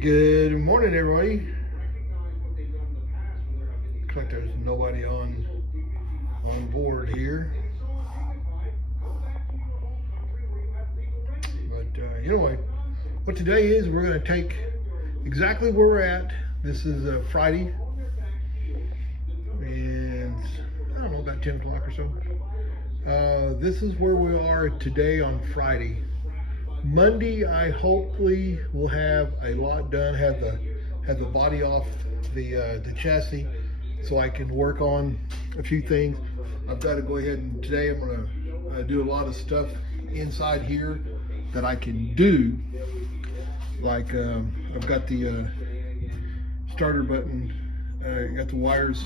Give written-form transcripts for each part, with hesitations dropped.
Good morning, everybody. Looks like there's nobody on board here, but anyway, what today is, we're going to take exactly where we're at. This is Friday, and I don't know, about 10 o'clock or so. This is where we are today on Friday. Monday, I hopefully will have a lot done, have the body off the chassis, so I can work on a few things. I've got to go ahead and today I'm going to do a lot of stuff inside here that I can do. Like I've got the starter button, got the wires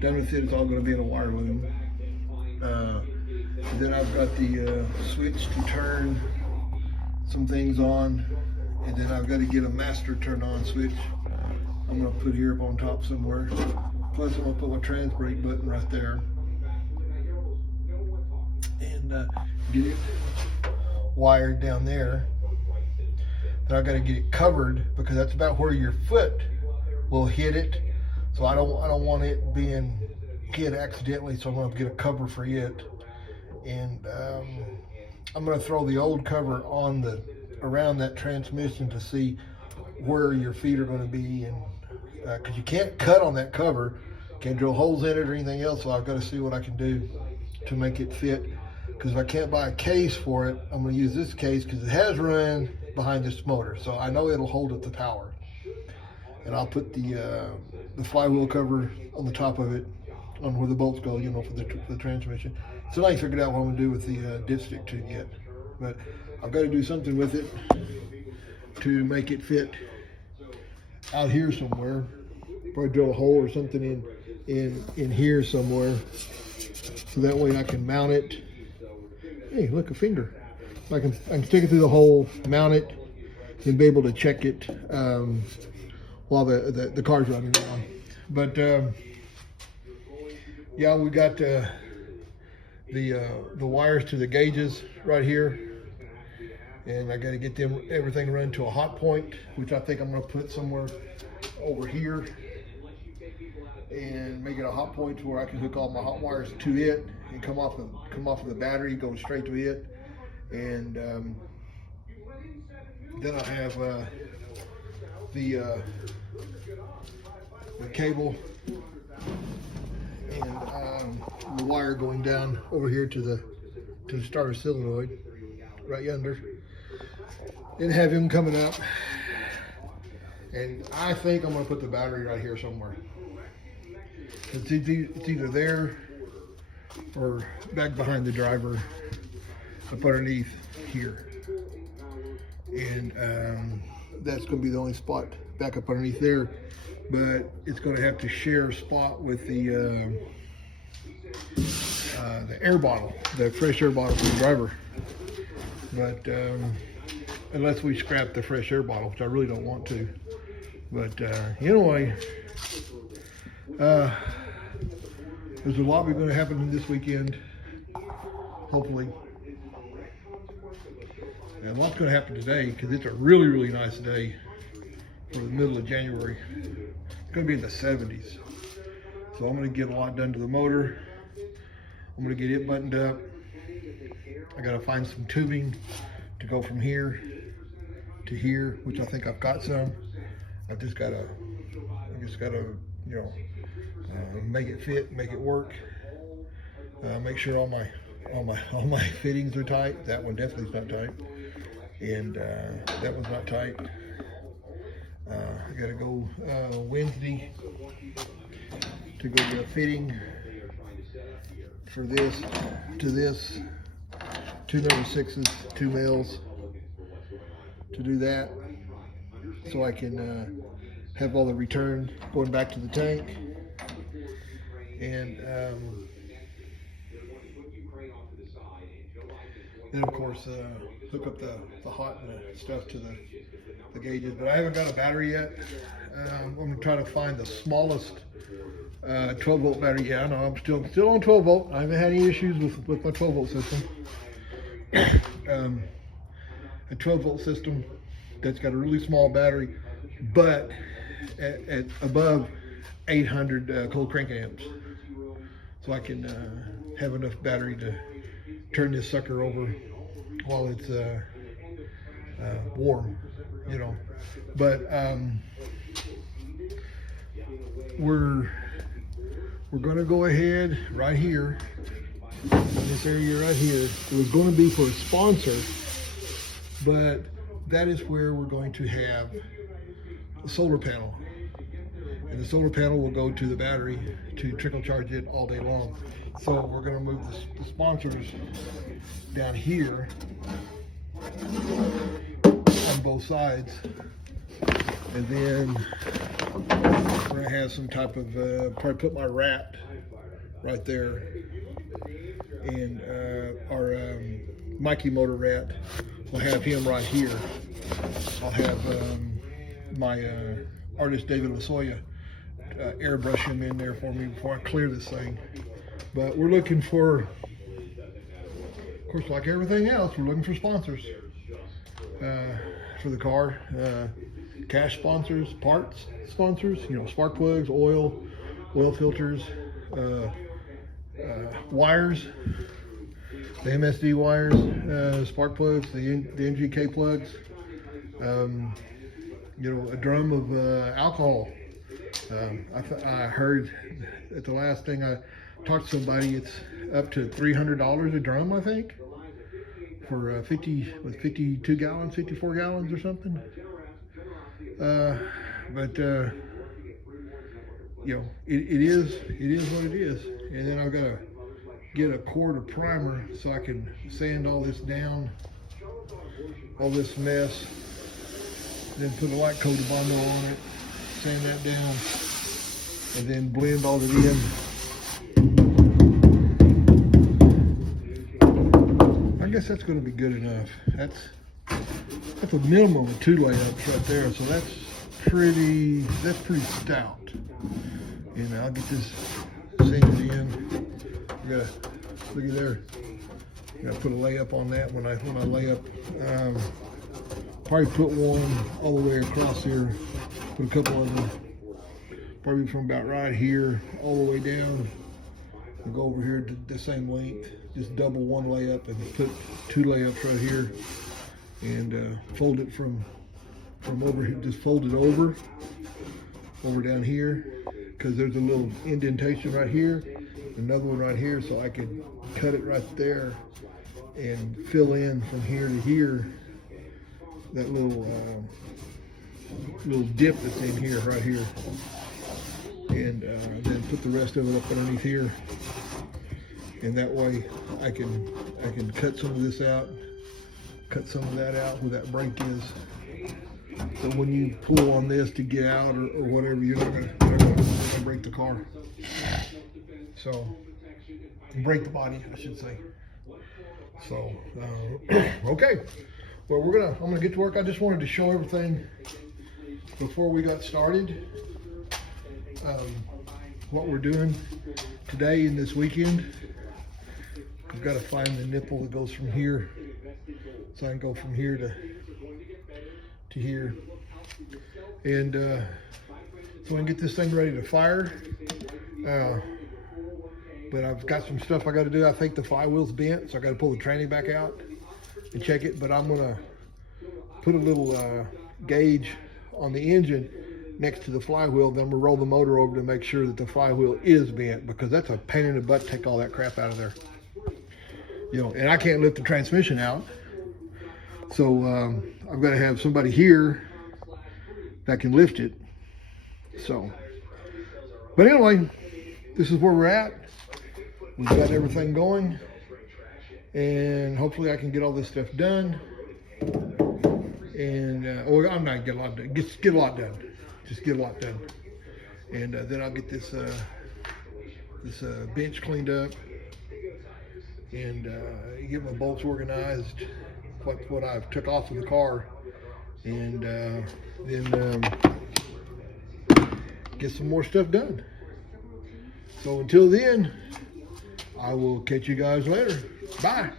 done with it. It's all going to be in a wire loom. Then I've got the switch to turn some things on, and then I've got to get a master turn on switch I'm going to put here up on top somewhere. Plus I'm going to put my trans brake button right there, and get it wired down there. Then I've got to get it covered, because that's about where your foot will hit it, so I don't want it being hit accidentally, so I'm going to get a cover for it. And I'm going to throw the old cover on around that transmission to see where your feet are going to be, and because you can't cut on that cover, can't drill holes in it or anything else. So I've got to see what I can do to make it fit. Because if I can't buy a case for it, I'm going to use this case because it has run behind this motor, so I know it'll hold up the power. And I'll put the flywheel cover on the top of it, on where the bolts go, for the transmission. So I ain't figured out what I'm gonna do with the dipstick tube yet, but I've got to do something with it to make it fit out here somewhere. Probably drill a hole or something in here somewhere, so that way I can mount it. Hey, look, a finger. I can stick it through the hole, mount it, and be able to check it while the car's running around. But yeah, we got the wires to the gauges right here, and I got to get everything run to a hot point, which I think I'm going to put somewhere over here and make it a hot point to where I can hook all my hot wires to it and come off of the battery, go straight to it. And then I have the cable and the wire going down over here to the starter solenoid right yonder, and have him coming up. And I think I'm going to put the battery right here somewhere. It's either there or back behind the driver, up underneath here. And that's going to be the only spot back up underneath there. But it's going to have to share a spot with the air bottle, the fresh air bottle for the driver. But unless we scrap the fresh air bottle, which I really don't want to. But anyway, there's a lot going to happen this weekend, hopefully. And a lot's going to happen today, because it's a really, really nice day for the middle of January. It's going to be in the 70s. So I'm going to get a lot done to the motor. I'm going to get it buttoned up. I got to find some tubing to go from here to here, which I think I've got some. I just got to make it fit, make it work. Make sure all my fittings are tight. That one definitely is not tight, and that one's not tight. I gotta go Wednesday to go get a fitting for this to this, 2 number 6s, 2 mils, to do that, so I can have all the return going back to the tank. And then of course hook up the hot and the stuff to the gauges. But I haven't got a battery yet. I'm going to try to find the smallest 12 volt battery. Yeah, I know, I'm still on 12 volt. I haven't had any issues with my 12 volt system. A 12 volt system that's got a really small battery but at above 800 cold crank amps, so I can have enough battery to turn this sucker over while it's warm, you know. But we're gonna go ahead right here in this area right here. It was going to be for a sponsor, but that is where we're going to have a solar panel, and the solar panel will go to the battery to trickle charge it all day long. So we're going to move the sponsors down here on both sides, and then we're going to have some type of probably put my rat right there, and our Mikey motor rat, we'll have him right here. I'll have my artist David Lasoya airbrush him in there for me before I clear this thing. But we're looking for, of course, like everything else, we're looking for sponsors for the car. Cash sponsors, parts sponsors, you know, spark plugs, oil filters, wires, the MSD wires, spark plugs, the NGK plugs, you know, a drum of alcohol. I heard at the last thing I talked to somebody, it's up to $300 a drum, I think, for 52 gallons, 54 gallons or something. But you know, it is what it is. And then I've got to get a quart of primer so I can sand all this down, all this mess, then put a light coat of Bondo on it, sand that down, and then blend all of it in. I guess that's going to be good enough. That's a minimum of 2 layups right there, so that's pretty stout. And I'll get this sanded in. Look at there. I gotta put a layup on that when I lay up. Probably put one all the way across here. Put a couple of them, probably from about right here all the way down. I'll go over here to the same length. Just double one layup and put 2 layups right here, and fold it from over here. Just fold it over down here, because there's a little indentation right here, another one right here, so I can cut it right there and fill in from here to here that little dip that's in here, right here, and then put the rest of it up underneath here, and that way I can cut some of this out, cut some of that out where that break is. So when you pull on this to get out or whatever, you're not gonna break the car. So break the body, I should say. So okay. Well, I'm gonna get to work. I just wanted to show everything before we got started. What we're doing today and this weekend. I've got to find the nipple that goes from here, so I can go from here to here, and so I can get this thing ready to fire. But I've got some stuff I got to do. I think the flywheel's bent, so I got to pull the tranny back out and check it. But I'm gonna put a little gauge on the engine next to the flywheel. Then I'm gonna roll the motor over to make sure that the flywheel is bent, because that's a pain in the butt to take all that crap out of there. You know, and I can't lift the transmission out, so I've got to have somebody here that can lift it. So, but anyway, this is where we're at. We've got everything going, and hopefully I can get all this stuff done. And I'm not get a lot done. Get a lot done. Just get a lot done. And then I'll get this bench cleaned up, and get my bolts organized, what I've took off of the car, and then get some more stuff done. So until then, I will catch you guys later. Bye.